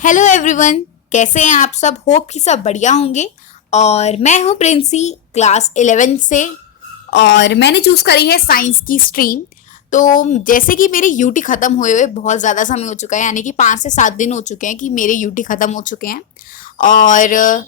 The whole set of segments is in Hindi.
हेलो एवरीवन, कैसे हैं आप सब। होप कि सब बढ़िया होंगे। और मैं हूँ प्रिंसी, क्लास 11 से। और मैंने चूज़ करी है साइंस की स्ट्रीम। तो जैसे कि मेरे यूटी ख़त्म हुए हुए बहुत ज़्यादा समय हो चुका है, यानी कि 5 से 7 दिन हो चुके हैं कि मेरे यूटी ख़त्म हो चुके हैं। और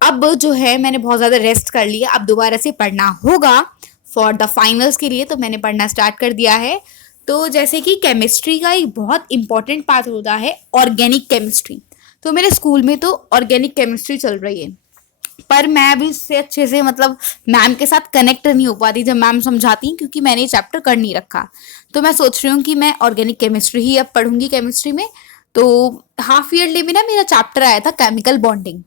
अब जो है मैंने बहुत ज़्यादा रेस्ट कर लिया, अब दोबारा से पढ़ना होगा फॉर द फाइनल्स के लिए। तो मैंने पढ़ना स्टार्ट कर दिया है। तो जैसे कि केमिस्ट्री का एक बहुत इंपॉर्टेंट पार्ट होता है ऑर्गेनिक केमिस्ट्री। तो मेरे स्कूल में तो ऑर्गेनिक केमिस्ट्री चल रही है, पर मैं अभी इससे अच्छे से मतलब मैम के साथ कनेक्ट नहीं हो पाती जब मैम समझाती हैं, क्योंकि मैंने ये चैप्टर कर नहीं रखा। तो मैं सोच रही हूँ कि मैं ऑर्गेनिक केमिस्ट्री ही अब पढ़ूंगी केमिस्ट्री में। तो हाफ ईयरली में ना मेरा चैप्टर आया था केमिकल बॉन्डिंग।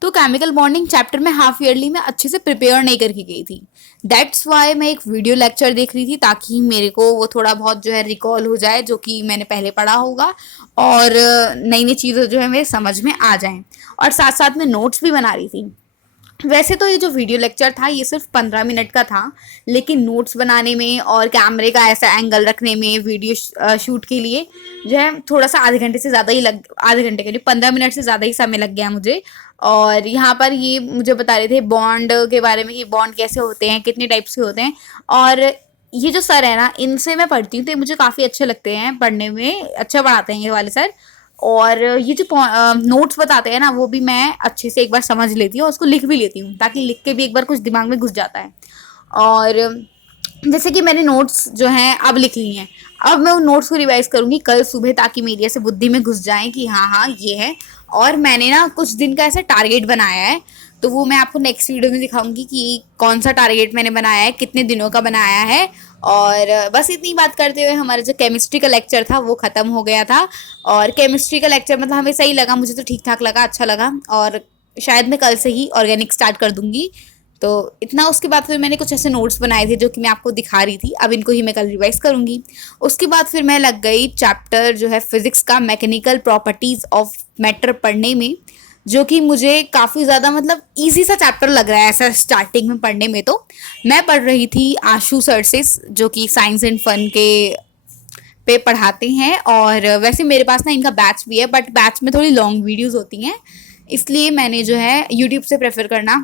तो केमिकल बॉन्डिंग चैप्टर में हाफ ईयरली में अच्छे से प्रिपेयर नहीं करके गई थी। दैट्स वाई मैं एक वीडियो लेक्चर देख रही थी, ताकि मेरे को वो थोड़ा बहुत जो है रिकॉल हो जाए, जो कि मैंने पहले पढ़ा होगा। और नई नई चीज़ें जो है मेरे समझ में आ जाएं। और साथ साथ में नोट्स भी बना रही थी। वैसे तो ये जो वीडियो लेक्चर था ये सिर्फ 15 मिनट का था, लेकिन नोट्स बनाने में और कैमरे का ऐसा एंगल रखने में वीडियो शूट के लिए जो है थोड़ा सा आधे घंटे से ज़्यादा ही लग, आधे घंटे के लिए 15 मिनट से ज़्यादा ही समय लग गया मुझे। और यहाँ पर ये मुझे बता रहे थे बॉन्ड के बारे में कि बॉन्ड कैसे होते हैं, कितने टाइप्स के होते हैं। और ये जो सर है ना, इनसे मैं पढ़ती हूँ तो ये मुझे काफ़ी अच्छे लगते हैं, पढ़ने में अच्छा पढ़ाते हैं ये वाले सर। और ये जो नोट्स बताते हैं ना, वो भी मैं अच्छे से एक बार समझ लेती हूँ और उसको लिख भी लेती हूँ, ताकि लिख के भी एक बार कुछ दिमाग में घुस जाता है। और जैसे कि मैंने नोट्स जो हैं अब लिख ली हैं, अब मैं उन नोट्स को रिवाइज करूँगी कल सुबह, ताकि मेरी ऐसे बुद्धि में घुस जाए कि हाँ हाँ ये है। और मैंने ना कुछ दिन का ऐसा टारगेट बनाया है, तो वो मैं आपको नेक्स्ट वीडियो में दिखाऊंगी कि कौन सा टारगेट मैंने बनाया है, कितने दिनों का बनाया है। और बस इतनी बात करते हुए हमारा जो केमिस्ट्री का लेक्चर था वो ख़त्म हो गया था। और केमिस्ट्री का लेक्चर मतलब हमें सही लगा, मुझे तो ठीक ठाक लगा, अच्छा लगा। और शायद मैं कल से ही ऑर्गेनिक स्टार्ट कर दूंगी। तो इतना। उसके बाद फिर मैंने कुछ ऐसे नोट्स बनाए थे जो कि मैं आपको दिखा रही थी, अब इनको ही मैं कल रिवाइज करूंगी। उसके बाद फिर मैं लग गई चैप्टर जो है फिजिक्स का, मैकेनिकल प्रॉपर्टीज ऑफ मैटर पढ़ने में, जो कि मुझे काफ़ी ज़्यादा मतलब इजी सा चैप्टर लग रहा है ऐसा स्टार्टिंग में पढ़ने में। तो मैं पढ़ रही थी आशु सर से, जो कि साइंस एंड फन के पे पढ़ाते हैं। और वैसे मेरे पास ना इनका बैच भी है, बट बैच में थोड़ी लॉन्ग वीडियोस होती हैं, इसलिए मैंने जो है यूट्यूब से प्रेफर करा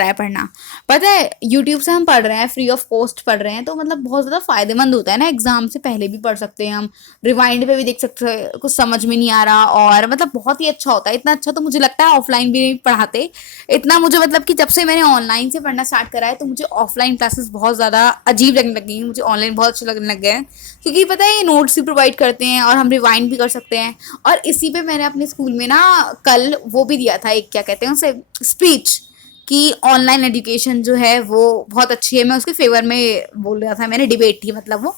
है पढ़ना। पता है, यूट्यूब से हम पढ़ रहे हैं, फ्री ऑफ कॉस्ट पढ़ रहे हैं, तो मतलब बहुत ज़्यादा फ़ायदेमंद होता है ना। एग्जाम से पहले भी पढ़ सकते हैं हम, रिवाइंड पे भी देख सकते हैं, कुछ समझ में नहीं आ रहा, और मतलब बहुत ही अच्छा होता है। इतना अच्छा तो मुझे लगता है ऑफलाइन भी नहीं पढ़ाते। इतना मुझे मतलब कि जब से मैंने ऑनलाइन से पढ़ना स्टार्ट करा है, तो मुझे ऑफलाइन क्लासेस बहुत ज़्यादा अजीब लगने लग गई हैं, मुझे ऑनलाइन बहुत अच्छे लगने लग गए हैं। क्योंकि पता है ये नोट्स भी प्रोवाइड करते हैं और हम रिवाइंड भी कर सकते हैं। और इसी पे मैंने अपने स्कूल में ना कल वो भी दिया था, एक क्या कहते हैं उसे, स्पीच, कि ऑनलाइन एजुकेशन जो है वो बहुत अच्छी है। मैं उसके फेवर में बोल रहा था, मैंने डिबेट थी मतलब वो।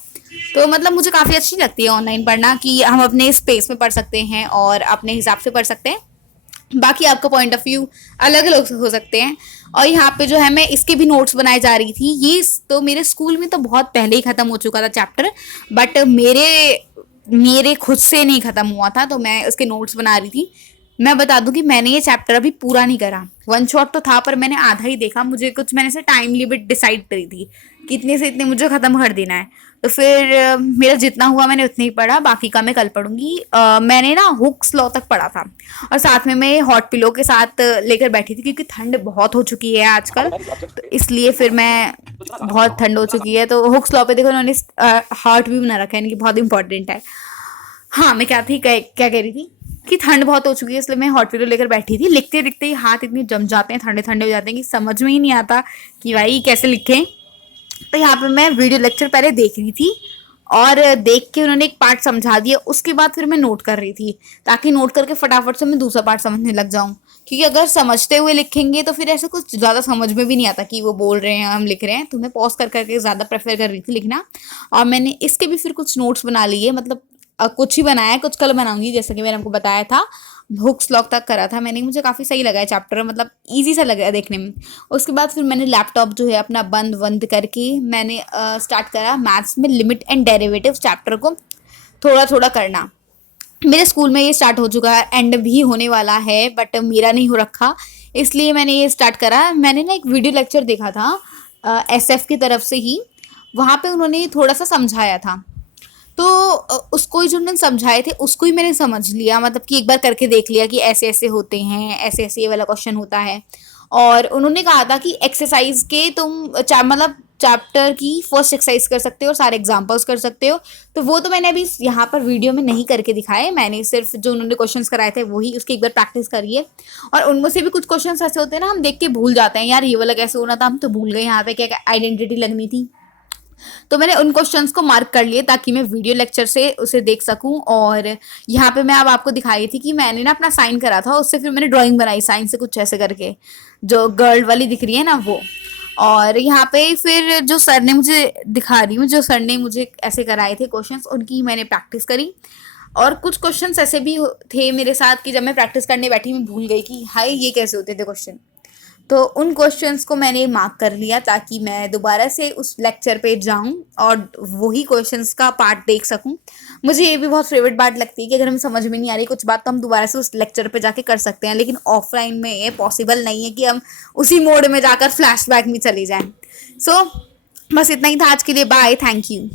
तो मतलब मुझे काफ़ी अच्छी लगती है ऑनलाइन पढ़ना, कि हम अपने स्पेस में पढ़ सकते हैं और अपने हिसाब से पढ़ सकते हैं। बाकी आपका पॉइंट ऑफ व्यू अलग अलग हो सकते हैं। और यहाँ पे जो है मैं इसके भी नोट्स बनाए जा रही थी। ये तो मेरे स्कूल में तो बहुत पहले ही ख़त्म हो चुका था चैप्टर, बट मेरे मेरे खुद से नहीं ख़त्म हुआ था, तो मैं उसके नोट्स बना रही थी। मैं बता दूं कि मैंने ये चैप्टर अभी पूरा नहीं करा, वन शॉट तो था, पर मैंने आधा ही देखा। मुझे कुछ, मैंने से टाइम लिमिट डिसाइड करी थी कि इतने से इतने मुझे ख़त्म कर देना है। तो फिर मेरा जितना हुआ मैंने उतना ही पढ़ा, बाकी का मैं कल पढ़ूंगी। मैंने ना हुक्स लॉ तक पढ़ा था, और साथ में मैं हॉट पिलो के साथ लेकर बैठी थी, क्योंकि ठंड बहुत हो चुकी है आजकल, तो इसलिए फिर मैं, बहुत ठंड हो चुकी है। तो हुक्स लॉ पे देखो उन्होंने हार्ट भी बना रखा है, यानी कि बहुत इंपॉर्टेंट है। हाँ, मैं क्या कह रही थी कि ठंड बहुत हो चुकी है, इसलिए मैं हॉट पिलो लेकर बैठी थी। लिखते लिखते ही हाथ इतने जम जाते हैं, ठंडे ठंडे हो जाते हैं, कि समझ में ही नहीं आता कि भाई कैसे लिखें। तो यहाँ पे मैं वीडियो लेक्चर पहले देख रही थी, और देख के उन्होंने एक पार्ट समझा दिया, उसके बाद फिर मैं नोट कर रही थी, ताकि नोट करके फटाफट से मैं दूसरा पार्ट समझने लग जाऊँ। क्योंकि अगर समझते हुए लिखेंगे तो फिर ऐसे कुछ ज़्यादा समझ में भी नहीं आता कि वो बोल रहे हैं हम लिख रहे हैं। तो मैं पॉज कर करके ज़्यादा प्रेफर कर रही थी लिखना। और मैंने इसके भी फिर कुछ नोट्स बना लिए, मतलब कुछ ही बनाया है, कुछ कल बनाऊंगी, जैसा कि मैंने आपको बताया था। हुक्स लॉक तक करा था मैंने, मुझे काफ़ी सही लगा है चैप्टर, मतलब इजी सा लगा देखने में। उसके बाद फिर मैंने लैपटॉप जो है अपना बंद बंद करके मैंने स्टार्ट करा मैथ्स में लिमिट एंड डेरिवेटिव चैप्टर को थोड़ा थोड़ा करना। मेरे स्कूल में ये स्टार्ट हो चुका है, एंड भी होने वाला है, बट मेरा नहीं हो रखा, इसलिए मैंने ये स्टार्ट करा। मैंने ना एक वीडियो लेक्चर देखा था एसएफ की तरफ से ही, वहाँ पे उन्होंने थोड़ा सा समझाया था। तो उसको जो उन्होंने समझाए थे उसको ही मैंने समझ लिया, मतलब कि एक बार करके देख लिया कि ऐसे ऐसे होते हैं, ऐसे ऐसे ये वाला क्वेश्चन होता है। और उन्होंने कहा था कि एक्सरसाइज के तुम मतलब चैप्टर की फर्स्ट एक्सरसाइज कर सकते हो और सारे एग्जांपल्स कर सकते हो। तो वो तो मैंने अभी यहाँ पर वीडियो में नहीं करके दिखाए, मैंने सिर्फ जो उन्होंने क्वेश्चंस कराए थे वही उसकी एक बार प्रैक्टिस करी है। और उनमें से भी कुछ क्वेश्चंस ऐसे होते हैं ना, हम देख के भूल जाते हैं, यार ये वाला कैसे होना था, हम तो भूल गए यहाँ पे क्या आइडेंटिटी लगनी थी। तो मैंने उन क्वेश्चंस को मार्क कर लिए ताकि मैं वीडियो लेक्चर से उसे देख सकूं। और यहाँ पे मैं अब आपको दिखाई थी कि मैंने ना अपना साइन करा था, उससे फिर मैंने ड्राइंग बनाई साइन से कुछ ऐसे करके, जो गर्ल वाली दिख रही है ना वो। और यहाँ पे फिर जो सर ने मुझे दिखा रही हूँ, जो सर ने मुझे ऐसे कराए थे क्वेश्चंस, उनकी मैंने प्रैक्टिस करी। और कुछ क्वेश्चंस ऐसे भी थे मेरे साथ कि जब मैं प्रैक्टिस करने बैठी मैं भूल गई कि हाय ये कैसे होते थे क्वेश्चन। तो उन क्वेश्चंस को मैंने मार्क कर लिया ताकि मैं दोबारा से उस लेक्चर पे जाऊं और वही क्वेश्चंस का पार्ट देख सकूं। मुझे ये भी बहुत फेवरेट बात लगती है कि अगर हमें समझ में नहीं आ रही कुछ बात तो हम दोबारा से उस लेक्चर पे जाके कर सकते हैं, लेकिन ऑफलाइन में ये पॉसिबल नहीं है कि हम उसी मोड में जाकर फ्लैशबैक में चले जाएं। सो बस इतना ही था आज के लिए, बाय, थैंक यू।